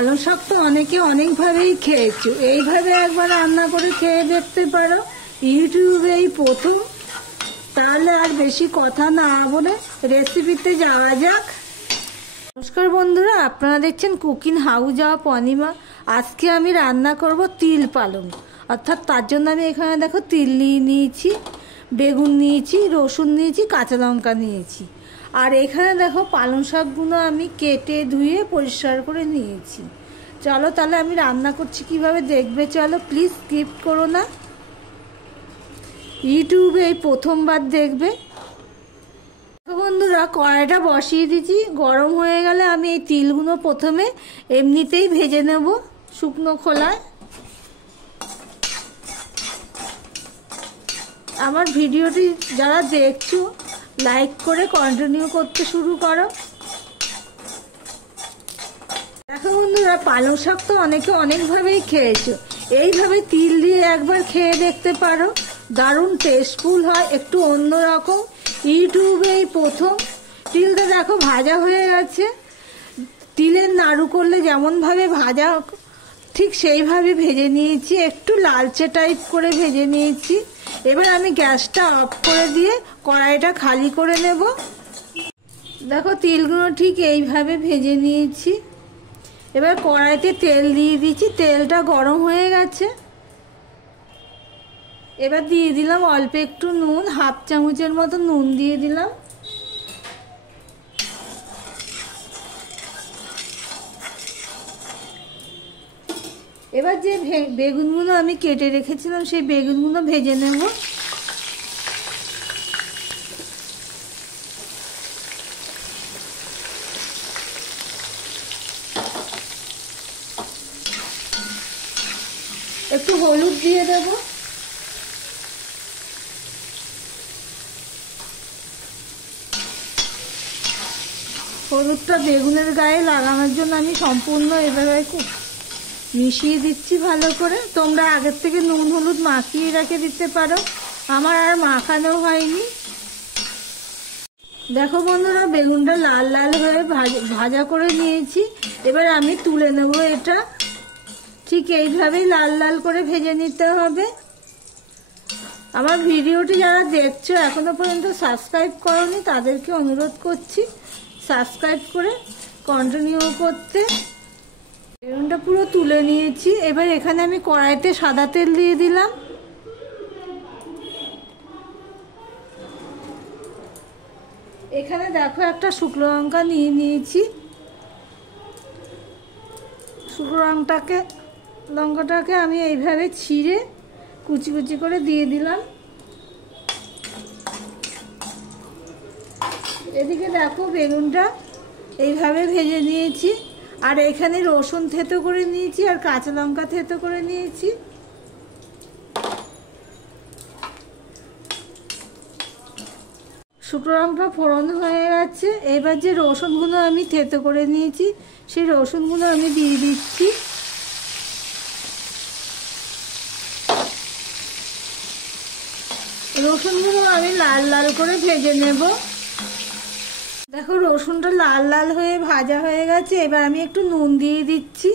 পালং শাক তো অনেকে অনেকভাবেই খেয়েছো, এইভাবে একবার রান্না করে খেয়ে দেখতে পারো। ইউটিউবে এই প্রথম। তাহলে আর বেশি কথা না বলে রেসিপিতে যাওয়া যাক। নমস্কার বন্ধুরা, আপনারা দেখছেন কুকিং হাউস অফ অনিমা। আজকে আমি রান্না করব তিল পালং, অর্থাৎ তার জন্য আমি এখানে দেখো তিল নিয়েছি, বেগুন নিয়েছি, রসুন নিয়েছি, কাঁচা লঙ্কা নিয়েছি। আর এখানে দেখো পালং শাকগুলো আমি কেটে ধুয়ে পরিষ্কার করে নিয়েছি। চলো তাহলে আমি রান্না করছি কিভাবে দেখবে। চলো, প্লিজ স্কিপ করো না। ইউটিউবে এই প্রথমবার দেখবে। বন্ধুরা, কড়াইটা বসিয়ে দিয়েছি, গরম হয়ে গেলে আমি এই তিলগুলো প্রথমে এমনিতেই ভেজে নেব শুকনো খোলায়। আমার ভিডিওটি যারা দেখছো লাইক করে কন্টিনিউ করতে শুরু করো। দেখো বন্ধুরা, পালং শাক তো অনেকে অনেকভাবেই খেয়েছো, এইভাবে তিল দিয়ে একবার খেয়ে দেখতে পারো। দারুণ টেস্টফুল হয়, একটু অন্যরকম। ইউটিউবে এই প্রথম। তিলটা দেখো ভাজা হয়ে গেছে। তিলের নাড়ু করলে যেমনভাবে ভাজা ঠিক সেইভাবে ভেজে নিয়েছি, একটু লালচে টাইপ করে ভেজে নিয়েছি। এবার আমি গ্যাসটা অফ করে দিয়ে কড়াইটা খালি করে নেব। দেখো তিলগুলো ঠিক এইভাবে ভেজে নিয়েছি। এবার কড়াইতে তেল দিয়ে দিয়েছি, তেলটা গরম হয়ে গেছে। এবার দিয়ে দিলাম অল্প একটু নুন, হাফ চামচের মতো নুন দিয়ে দিলাম। এবার যে বেগুনগুলো আমি কেটে রেখেছিলাম সেই বেগুনগুলো ভেজে নেব। একটু হলুদ দিয়ে দেব। হলুদটা বেগুনের গায়ে লাগানোর জন্য আমি সম্পূর্ণ এভাবে মিশিয়ে দিচ্ছি ভালো করে। তোমরা আগের থেকে নুন হলুদ মাখিয়ে রেখে দিতে পারো, আমার আর মাখানো হয়নি। দেখো বন্ধুরা, বেগুনটা লাল লাল হয়ে ভাজা করে নিয়েছি। এবার আমি তুলে নেব এটা। ঠিক এইভাবেই লাল লাল করে ভেজে নিতে হবে। আমার ভিডিওটি যারা দেখছো এখনো পর্যন্ত সাবস্ক্রাইব করোনি তাদেরকে অনুরোধ করছি সাবস্ক্রাইব করে কন্টিনিউ করতে। বেগুনটা পুরো তুলে নিয়েছি। এবার এখানে আমি কড়াইতে সাদা তেল দিয়ে দিলাম। এখানে দেখো একটা শুকনো লঙ্কা নিয়েছি। শুকনো লঙ্কাটাকে আমি এইভাবে ছিঁড়ে কুচি কুচি করে দিয়ে দিলাম। এদিকে দেখো বেগুনটা এইভাবে ভেজে নিয়েছি। আর এখানে রসুন থেতো করে নিয়েছি আর কাঁচা লঙ্কা থেতো করে নিয়েছি। শুকনো লঙ্কা ফোড়ন হয়ে গেছে। এবার যে রসুনগুলো আমি থেতো করে নিয়েছি সেই রসুনগুলো আমি দিয়ে দিচ্ছি। রসুনগুলো আমি লাল লাল করে ভেজে নেব। দেখো রসুনটা লাল লাল হয়ে ভাজা হয়ে গেছে। এবার আমি একটু নুন দিয়ে দিচ্ছি।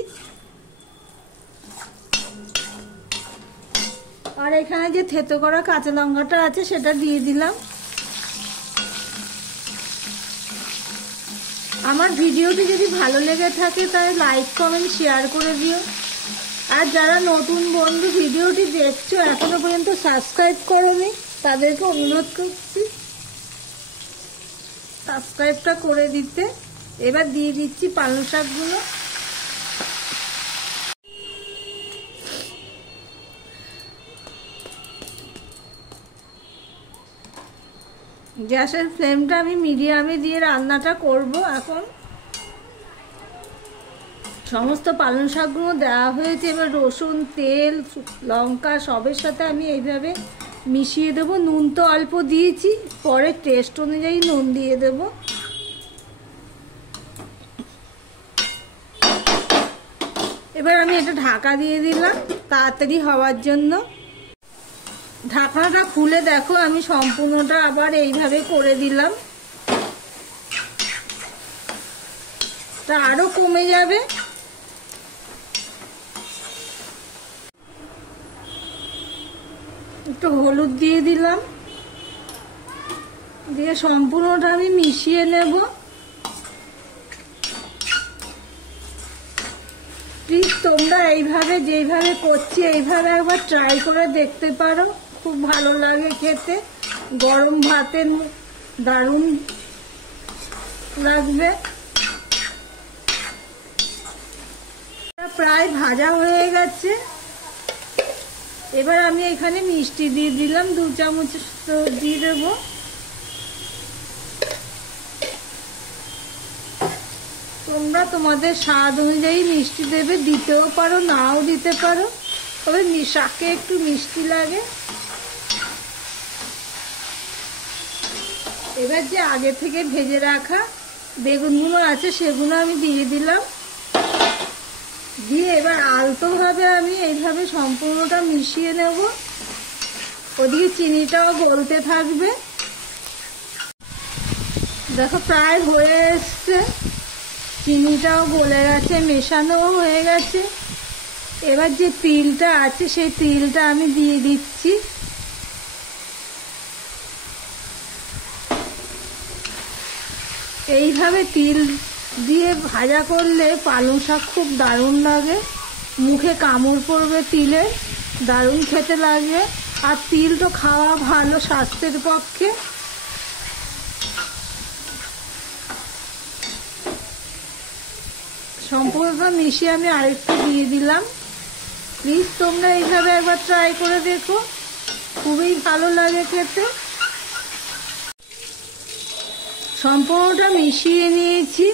আর এখানে যে থেতো করা কাঁচা লঙ্কাটা আছে সেটা দিয়ে দিলাম। আমার ভিডিওটি যদি ভালো লেগে থাকে তাহলে লাইক কমেন্ট শেয়ার করে দিও। আর যারা নতুন বন্ধু ভিডিওটি দেখছো এখনো পর্যন্ত সাবস্ক্রাইব করোনি তাদেরকে অনুরোধ করছি সাবস্ক্রাইবটা করে দিতে। এবার দিয়ে দিচ্ছি পালং শাকগুলো। গ্যাসের ফ্লেমটা আমি মিডিয়ামে দিয়ে রান্নাটা করব। এখন সমস্ত পালং শাকগুলো দেওয়া হয়েছে। এবার রসুন, তেল, লঙ্কা সবের সাথে আমি এইভাবে মিশিয়ে দেব। নুন তো অল্প দিয়েছি, পরে টেস্ট অনুযায়ী নুন দিয়ে দেব। এবার আমি এটা ঢাকা দিয়ে দিলাম তাড়াতাড়ি হওয়ার জন্য। ঢাকনাটা খুলে দেখো আমি সম্পূর্ণটা আবার এইভাবে করে দিলাম। তা আরো কমে যাবে। একটু হলুদ দিয়ে দিলাম, দিয়ে সম্পূর্ণটা আমি মিশিয়ে নেব। প্লিজ তোমরা এইভাবে যেইভাবে করছি এইভাবে একবার ট্রাই করে দেখতে পারো, খুব ভালো লাগে খেতে, গরম ভাতের দারুণ লাগবে। প্রায় ভাজা হয়ে গেছে, এবার আমি এখানে মিষ্টি দিয়ে দিলাম, 2 চামচ দিয়ে দেবো। তোমরা তোমাদের স্বাদ অনুযায়ী মিষ্টি দেবে, দিতেও পারো নাও দিতে পারো, তবে শাকে একটু মিষ্টি লাগে। এবার যে আগে থেকে ভেজে রাখা বেগুনগুলো আছে সেগুলো আমি দিয়ে দিলাম, দিয়ে এবার আলতোভাবে আমি এইভাবে সম্পূর্ণটা মিশিয়ে নেব। ওদিকে চিনিটাও গলতে থাকবে। দেখো প্রায় হয়ে এসছে, চিনিটাও গলে গেছে, মেশানোও হয়ে গেছে। এবার যে তিলটা আছে সেই তিলটা আমি দিয়ে দিচ্ছি। এইভাবে তিল দিয়ে ভাজা করলে পালং শাক খুব দারুণ লাগে, মুখে কামড় পড়বে তিলের, দারুণ খেতে লাগে। আর তিল তো খাওয়া ভালো স্বাস্থ্যের পক্ষে। সম্পূর্ণ মিশিয়ে আমি আরেকটু দিয়ে দিলাম। প্লিজ তোমরা এইভাবে একবার ট্রাই করে দেখো, খুবই ভালো লাগে খেতে। সম্পূর্ণটা মিশিয়ে নিয়েছি,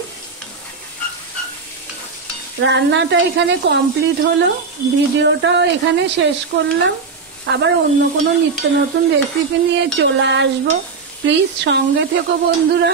রান্নাটা এখানে কমপ্লিট হলো। ভিডিওটাও এখানে শেষ করলাম, আবার অন্য কোনো নিত্য নতুন রেসিপি নিয়ে চলে আসবো। প্লিজ সঙ্গে থেকো বন্ধুরা।